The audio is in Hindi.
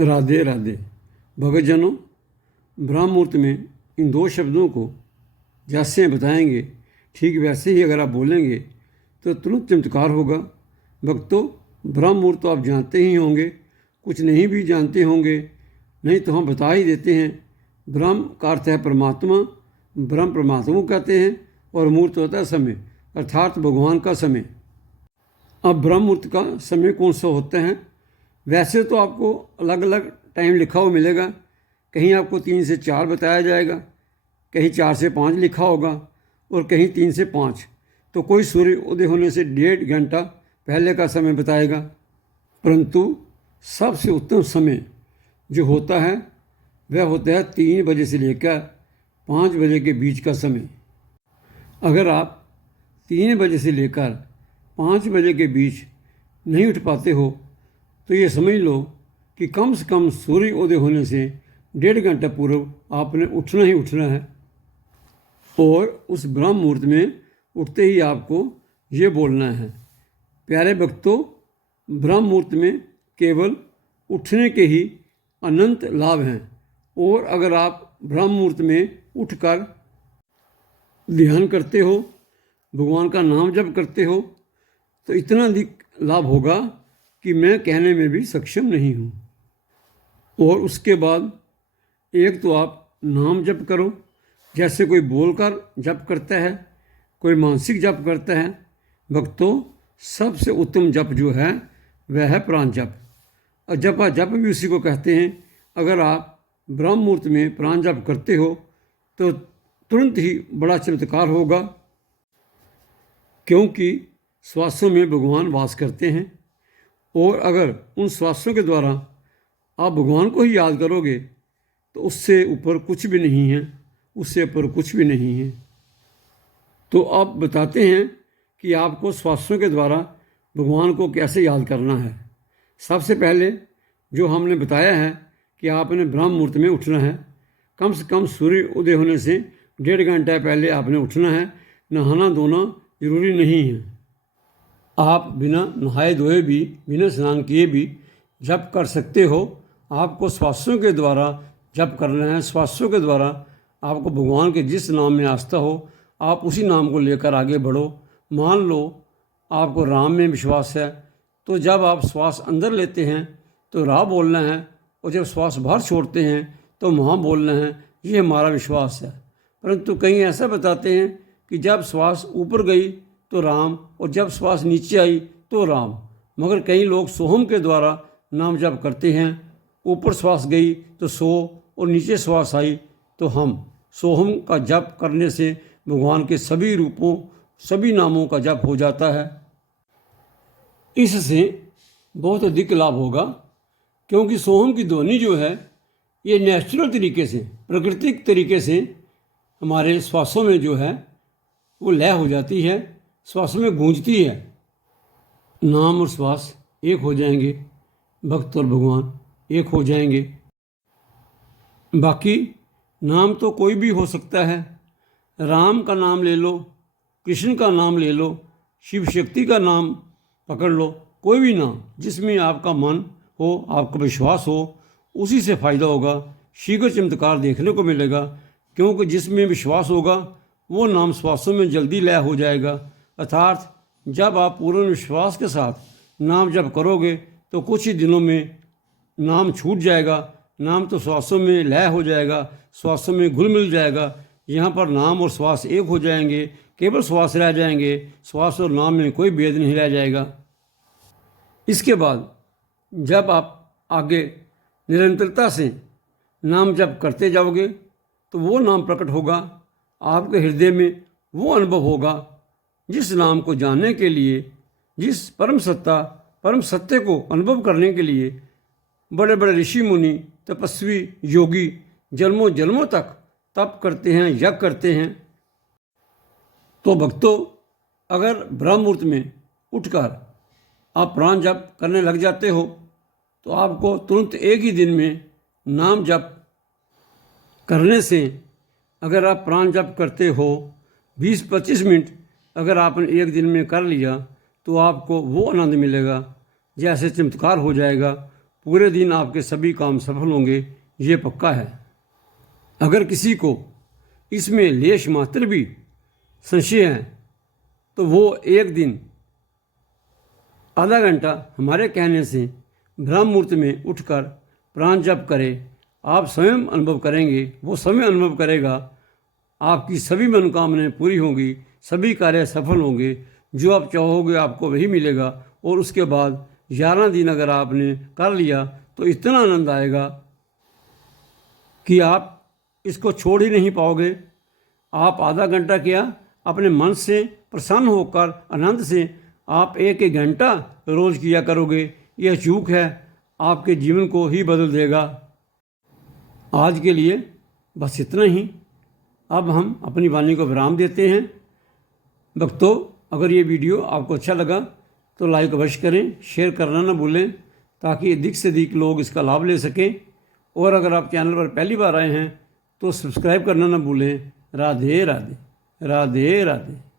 राधे राधे। भगतजनों, ब्रह्म मुहूर्त में इन दो शब्दों को जैसे बताएंगे ठीक वैसे ही अगर आप बोलेंगे तो तुरंत चमत्कार होगा। भक्तों, ब्रह्म मुहूर्त तो आप जानते ही होंगे, कुछ नहीं भी जानते होंगे, नहीं तो हम बता ही देते हैं। ब्रह्म का अर्थ है परमात्मा, ब्रह्म परमात्मा को कहते हैं, और मुहूर्त होता है समय, अर्थात भगवान का समय। अब ब्रह्म मुहूर्त का समय कौन सा होता है? वैसे तो आपको अलग अलग टाइम लिखा हुआ मिलेगा, कहीं आपको 3 से 4 बताया जाएगा, कहीं 4 से 5 लिखा होगा और कहीं 3 से 5। तो कोई सूर्य उदय होने से 1.5 घंटा पहले का समय बताएगा। परंतु सबसे उत्तम समय जो होता है वह होता है 3 बजे से लेकर 5 बजे के बीच का समय। अगर आप 3 बजे से लेकर 5 बजे के बीच नहीं उठ पाते हो तो ये समझ लो कि कम से कम सूर्य उदय होने से 1.5 घंटा पूर्व आपने उठना ही उठना है। और उस ब्रह्म मुहूर्त में उठते ही आपको ये बोलना है, प्यारे भक्तों, ब्रह्म मुहूर्त में केवल उठने के ही अनंत लाभ हैं। और अगर आप ब्रह्म मुहूर्त में उठकर ध्यान करते हो, भगवान का नाम जप करते हो, तो इतना अधिक लाभ होगा कि मैं कहने में भी सक्षम नहीं हूँ। और उसके बाद एक तो आप नाम जप करो, जैसे कोई बोलकर जप करता है, कोई मानसिक जप करता है। भक्तों, सबसे उत्तम जप जो है वह है प्राण जप। और जपा जप भी उसी को कहते हैं। अगर आप ब्रह्म मुहूर्त में प्राण जप करते हो तो तुरंत ही बड़ा चमत्कार होगा, क्योंकि श्वासों में भगवान वास करते हैं। और अगर उन श्वासों के द्वारा आप भगवान को ही याद करोगे तो उससे ऊपर कुछ भी नहीं है, उससे ऊपर कुछ भी नहीं है। तो आप बताते हैं कि आपको श्वासों के द्वारा भगवान को कैसे याद करना है। सबसे पहले जो हमने बताया है कि आपने ब्रह्म मुहूर्त में उठना है, कम से कम सूर्य उदय होने से 1.5 घंटा पहले आपने उठना है। नहाना धोना जरूरी नहीं है, आप बिना नहाए धोए भी, बिना स्नान किए भी जप कर सकते हो। आपको श्वासों के द्वारा जप करना है। श्वासों के द्वारा आपको भगवान के जिस नाम में आस्था हो आप उसी नाम को लेकर आगे बढ़ो। मान लो आपको राम में विश्वास है, तो जब आप श्वास अंदर लेते हैं तो रा बोलना है, और जब श्वास बाहर छोड़ते हैं तो महा बोलना है। ये हमारा विश्वास है। परंतु कहीं ऐसा बताते हैं कि जब श्वास ऊपर गई तो राम, और जब श्वास नीचे आई तो राम। मगर कई लोग सोहम के द्वारा नाम जप करते हैं। ऊपर श्वास गई तो सो, और नीचे श्वास आई तो हम। सोहम का जप करने से भगवान के सभी रूपों, सभी नामों का जप हो जाता है। इससे बहुत अधिक लाभ होगा, क्योंकि सोहम की ध्वनि जो है ये नेचुरल तरीके से, प्राकृतिक तरीके से हमारे श्वासों में जो है वो लय हो जाती है, श्वासों में गूंजती है। नाम और श्वास एक हो जाएंगे, भक्त और भगवान एक हो जाएंगे। बाकी नाम तो कोई भी हो सकता है। राम का नाम ले लो, कृष्ण का नाम ले लो, शिव शक्ति का नाम पकड़ लो, कोई भी नाम जिसमें आपका मन हो, आपका विश्वास हो, उसी से फ़ायदा होगा। शीघ्र चमत्कार देखने को मिलेगा, क्योंकि जिसमें विश्वास होगा वो नाम श्वासों में जल्दी लय हो जाएगा। अर्थात जब आप पूर्ण विश्वास के साथ नाम जप करोगे तो कुछ ही दिनों में नाम छूट जाएगा। नाम तो श्वासों में लय हो जाएगा, श्वासों में घुल मिल जाएगा। यहाँ पर नाम और श्वास एक हो जाएंगे, केवल श्वास रह जाएंगे। श्वास और नाम में कोई भेद नहीं रह जाएगा। इसके बाद जब आप आगे निरंतरता से नाम जप करते जाओगे तो वो नाम प्रकट होगा, आपके हृदय में वो अनुभव होगा जिस नाम को जानने के लिए, जिस परम सत्ता, परम सत्य को अनुभव करने के लिए बड़े बड़े ऋषि मुनि, तपस्वी, योगी जन्मों जन्मों तक तप करते हैं, यज्ञ करते हैं। तो भक्तों, अगर ब्रह्म मुहूर्त में उठकर आप प्राण जप करने लग जाते हो तो आपको तुरंत एक ही दिन में नाम जप करने से, अगर आप प्राण जप करते हो 20-25 मिनट अगर आपने एक दिन में कर लिया तो आपको वो आनंद मिलेगा जैसे चमत्कार हो जाएगा। पूरे दिन आपके सभी काम सफल होंगे, ये पक्का है। अगर किसी को इसमें लेश मात्र भी संशय है तो वो एक दिन आधा घंटा हमारे कहने से ब्रह्म मुहूर्त में उठकर प्राण जप करे। आप स्वयं अनुभव करेंगे, वो स्वयं अनुभव करेगा। आपकी सभी मनोकामनाएं पूरी होंगी, सभी कार्य सफल होंगे, जो आप चाहोगे आपको वही मिलेगा। और उसके बाद 11 दिन अगर आपने कर लिया तो इतना आनंद आएगा कि आप इसको छोड़ ही नहीं पाओगे। आप आधा घंटा किया, अपने मन से प्रसन्न होकर आनंद से आप एक एक घंटा रोज़ किया करोगे। यह चूक है, आपके जीवन को ही बदल देगा। आज के लिए बस इतना ही। अब हम अपनी वाणी को विराम देते हैं। भक्तों, अगर ये वीडियो आपको अच्छा लगा तो लाइक अवश्य करें, शेयर करना ना भूलें ताकि अधिक से अधिक लोग इसका लाभ ले सकें। और अगर आप चैनल पर पहली बार आए हैं तो सब्सक्राइब करना ना भूलें। राधे राधे, राधे राधे।